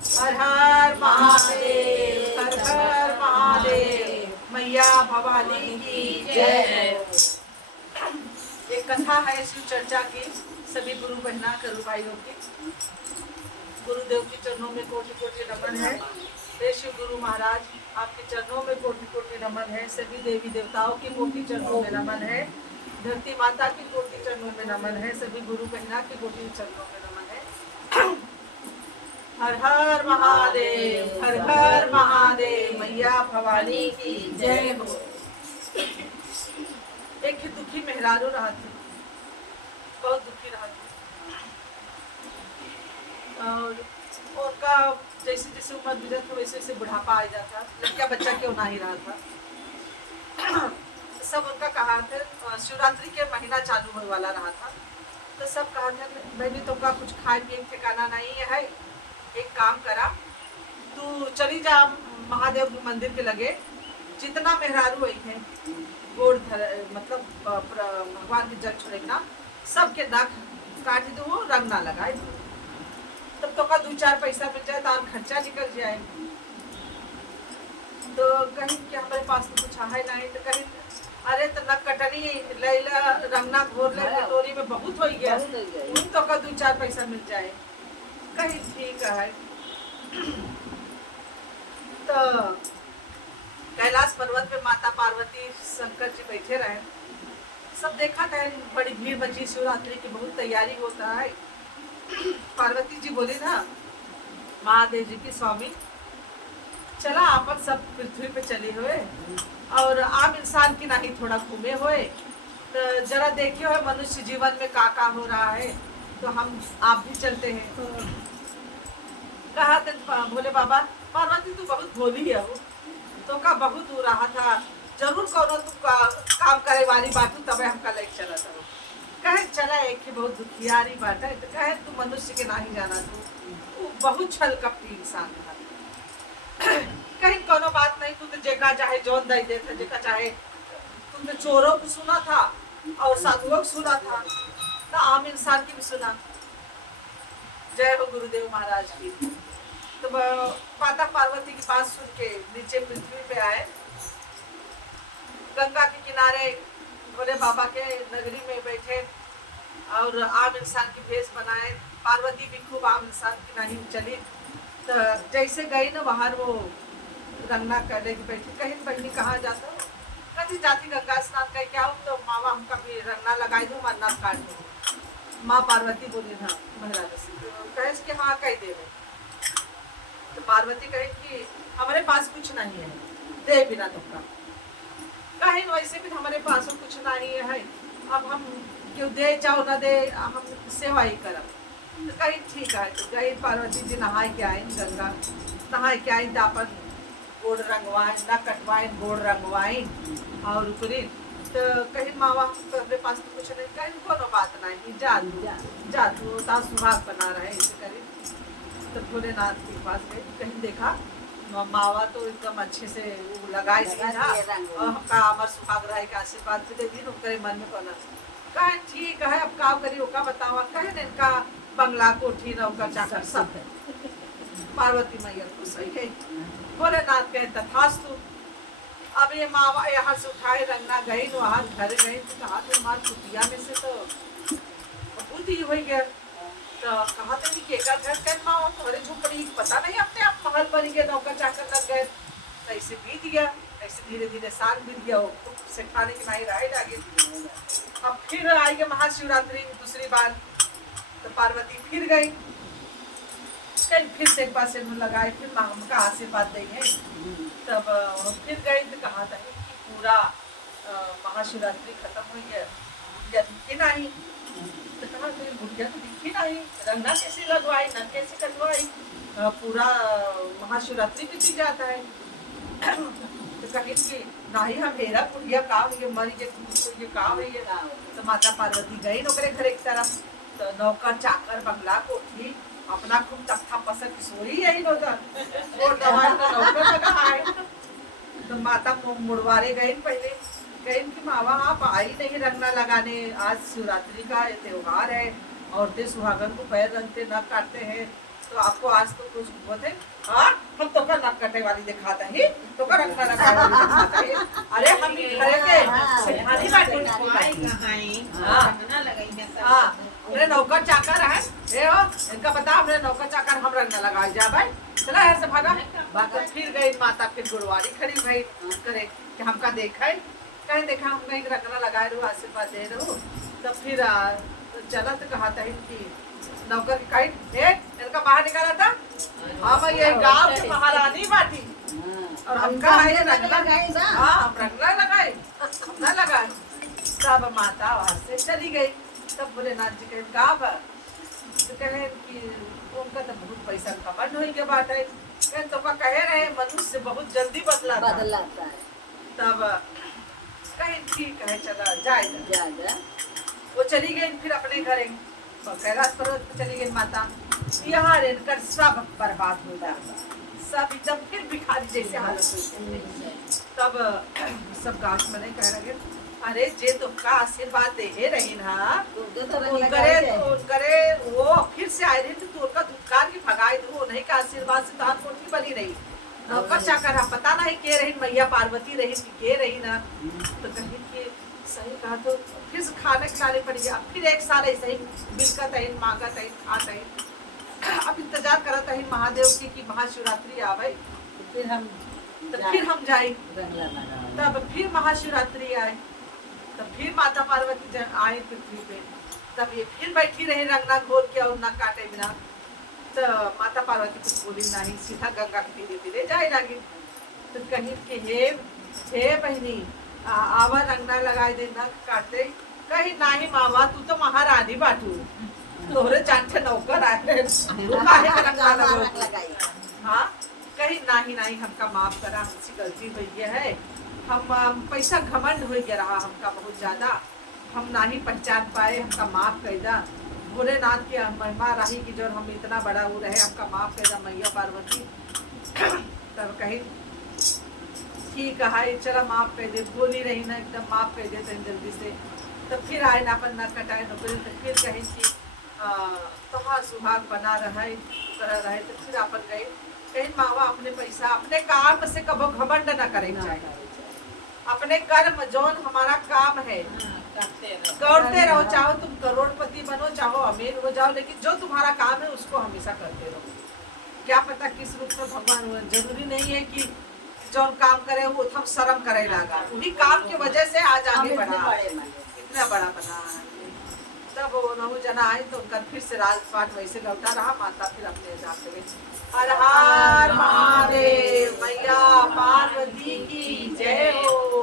हर हर महादेव, हर हर महादेव। मैया भवानी की जय। एक कथा है शिव चर्चा की, सभी गुरु बहना करू भाइयों की। गुरुदेव के चरणों में कोटि कोटि नमन है। हे शिव गुरु महाराज, आपके चरणों में कोटि कोटि नमन है। सभी देवी देवताओं के कोटि चरणों में नमन है। धरती माता की कोटि चरणों में नमन है। सभी गुरु बहना की कोटि चरणों में नमन है। हर हर महादेव, हर हर महादेव। मैया भवानी की जय हो। एक दुखी मेहरारू रहा थी, बहुत दुखी रहा थी, और उनका जैसे जैसे उम्र गुजरत था वैसे वैसे बुढ़ापा आ जाता, लड़का बच्चा क्यों ना ही रहा था। सब उनका कहा था, शिवरात्रि के महीना चालू होने वाला रहा था, तो सब कहा था बहनी तुमका कुछ खाए पिए ठिकाना नहीं है, एक काम करा, तू चली जा महादेव के मंदिर के लगे, जितना मेहरारू आई है गोड़ मतलब भगवान के जल छोड़ेगा, सबके नाक काट दो, रंग ना लगाए, तब तो का 2-4 पैसा मिल जाए तो खर्चा निकल जाए। तो कहीं कि हमारे पास तो कुछ है नहीं, तो कहीं अरे तो नक कटनी लैला रंगना घोर ले कटोरी में बहुत हो गया, तो का 2-4 पैसा मिल जाए। कहीं ठीक है। तो कैलाश पर्वत पे माता पार्वती शंकर जी बैठे रहे, सब देखा था, बड़ी भीड़ बची, शिवरात्रि की बहुत तैयारी होता है। पार्वती जी बोली ना महादेव जी की स्वामी, चला आपन सब पृथ्वी पे चले हुए और आम इंसान की नहीं थोड़ा घूमे हुए, तो जरा देखे हुए मनुष्य जीवन में का हो रहा है, तो हम आप भी चलते हैं। कहा थे भोले बाबा, पार्वती तू बहुत भोली है, हो तो का बहुत हो रहा था, जरूर कौनो तू काम करे वाली बात तब हमका लेके चला था। कहे चला एक ही बहुत दुखियारी बात है, तो कहे तू मनुष्य के नहीं जाना, तू बहुत छल कपटी इंसान था। कहीं कोनो बात नहीं, तू तो जेका चाहे जौन दे देता, जेका चाहे तू तो चोरों को सुना था और साधुओं को सुना था, तो आम इंसान की भी सुना। जय हो गुरुदेव महाराज की। तो माता पार्वती की बात सुन के नीचे पृथ्वी पे आए, गंगा के किनारे भोले बाबा के नगरी में बैठे और आम इंसान की भेष बनाए। पार्वती भी खूब आम इंसान की नहीं चली, तो जैसे गई ना बाहर वो रंगना करने की बैठी, कहीं बहनी कहाँ जाता हो, कभी जाती गंगा स्नान करके आओ, तो मावा हमका भी रंगना लगाई दो, मरना काट दो। माँ पार्वती बोली ना महाराज से, कहे कि हाँ कह दे रहे। तो पार्वती कहे कि हमारे पास कुछ नहीं है, दे बिना तुमका। कहीं वैसे भी हमारे पास कुछ नहीं है, अब हम क्यों दे जाओ ना दे, हम सेवा ही करब। तो कहीं ठीक है। तो गई पार्वती जी नहाए के आए गंगा, नहाए के आई, दापन गोड़ रंगवाए, न कटवाए, गोड़ रंगवाए और ऊपरी, तो कहीं मावा अपने पास तो कुछ नहीं, कहीं कोनो बात नहीं, जादू ता सुहाग बना रहे ऐसे करी। तो भोलेनाथ के पास गए, कहीं देखा मावा तो एकदम अच्छे से लगाई था, और हमका अमर सुहाग रहे के आशीर्वाद दे दी, करे मन में बना। कहे ठीक है, अब काम करी ओका बतावा, कहे न इनका बंगला कोठी नौका चाकर सब है। पार्वती मैया को सही है। भोलेनाथ कहे तथास्तु। अब ये मावा यहाँ से उठाए रंगना गई, वहाँ घर गई, तो कहा तो मार कुटिया में से तो बहुत ही हो गया। तो कहा था कि केका घर कर मावा थोड़े झोपड़ी, पता नहीं अपने आप महल बन गए, नौकर चाकर लग गए। तो ऐसे बीत गया, ऐसे धीरे धीरे साल बीत गया, से खाने की नहीं रहे लागे। अब फिर आई गई महाशिवरात्रि दूसरी बार, तो पार्वती फिर गई, कहीं फिर से एक बार से लगाए, फिर हमका आशीर्वाद देंगे। तब फिर गई, तो कहा था कि पूरा महाशिवरात्रि खत्म हो गया, गुड़िया दिखी नहीं। तो कहा फिर गुड़िया तो दिखी नहीं, रंगना कैसे लगवाई, न कैसे कटवाई, पूरा महाशिवरात्रि बीत जाता है। तो कहीं कि नहीं हम हेरा गुड़िया काम ये मरी के ये काम है ये। तो माता पार्वती गई नौकरे घर एक तरफ, तो नौकर चाकर बंगला कोठी अपना खूब तख्ता पसंद सोई यही नौकर और दवाई तो नौकर लगा है। तो माता मुड़वारे गई, पहले गई कि मावा आप आई नहीं रंगना लगाने, आज शिवरात्रि का त्योहार है, औरतें सुहागन को पैर रंगते न काटते हैं, तो आपको आज तो कुछ बोलते हाँ हम तो का नक कटे वाली दिखाता ही तो का रंगना लगाए वाली दिखाता ही अरे हम भी खड़े के सिखानी बात हाँ हाँ हमरे नौकर चाकर है ए हो इनका बता हमरे नौकर चाकर हम रंग न लगाए जा भाई चला है से भागा भागा फिर गई माता फिर गुरुवारी खड़ी भाई करे कि हमका देखा है कहीं देखा हम कहीं रंगना लगाए रहो आशीर्वाद दे रहो तब फिर चला तो कहा था कि नौकर की कहीं इनका बाहर निकाला था हाँ भाई ये गांव की महारानी बाटी और हमका है रंगना हाँ हम रंगना लगाए हम ना लगाए तब माता वहां से चली गई तब भोलेनाथ जी कहे गाँव तो कहे कि उनका तो बहुत पैसा कमंड हो के बात है तो का कहे रहे मनुष्य बहुत जल्दी बदलाता है तब कहीं ठीक है चला जाए वो चली गई फिर अपने घर कैलाश पर्वत पर चली गई माता यहाँ रहकर सब बर्बाद हो गया सब एकदम फिर भिखारी जैसे हालत हुई तब सब गाँव में नहीं कह रहे अरे जे तुमका आशीर्वाद दे रही ना करे वो फिर से आए रही तो उनका धुतकार की भगाई दो नहीं का आशीर्वाद से तार कोठी बनी रही नौकर चाकर पता नहीं के रही मैया पार्वती रही के रही ना तो कहीं के सही कहा तो फिर से खाने खिलाने पड़ी अब फिर एक साल ऐसे ही बिलकत है मांगत है खात है अब इंतजार करत है महादेव की महाशिवरात्रि आवे फिर हम जाए तब फिर महाशिवरात्रि आए तब फिर माता पार्वती आए पृथ्वी पे तब ये फिर बैठी रही रंगना घोल के और नक काटे बिना तो माता पार्वती कुछ बोली नहीं सीधा गंगा के धीरे धीरे जाए लगी तो कहीं के हे बहनी आवा रंगना लगाए दे नक काटते कहीं नाही मावा तू तो महारानी बाटू तोरे चांटे नौकर आए तू काहे का रंगना लगाई हाँ कहीं नाही हमका माफ करा हमसे गलती हुई है हम पैसा घमंड हो गया रहा हमका बहुत ज्यादा हम नहीं पहचान पाए हमका माफ कर दा भोलेनाथ की महिमा रही कि जो हम इतना बड़ा वो रहे हमका माफ कर दा मैया पार्वती तब कहीं ठीक है चला माफ कर दे बोली रही ना एकदम माफ कर दे जल्दी से तब फिर आए ना अपन न कटाए नौकरी तो फिर कहीं कि तोहार सुहाग बना रहे तो फिर अपन गए कहीं मावा अपने पैसा अपने काम से कबो घमंड न करे चाहिए अपने कर्म जौन हमारा काम है करते रहो चाहो तुम करोड़पति बनो चाहो अमीर हो जाओ लेकिन जो तुम्हारा काम है उसको हमेशा करते रहो क्या पता किस रूप में भगवान हुए जरूरी नहीं है कि जौन काम करे वो हम शर्म करे लगा उन्हीं काम की वजह से आज आगे बढ़ा इतना बड़ा बना तब वो नहु जना आए तो उनका फिर से राजपाट वैसे लौटा रहा माता फिर अपने जाते हुए हर हर महादेव मैया पार्वती की जय हो।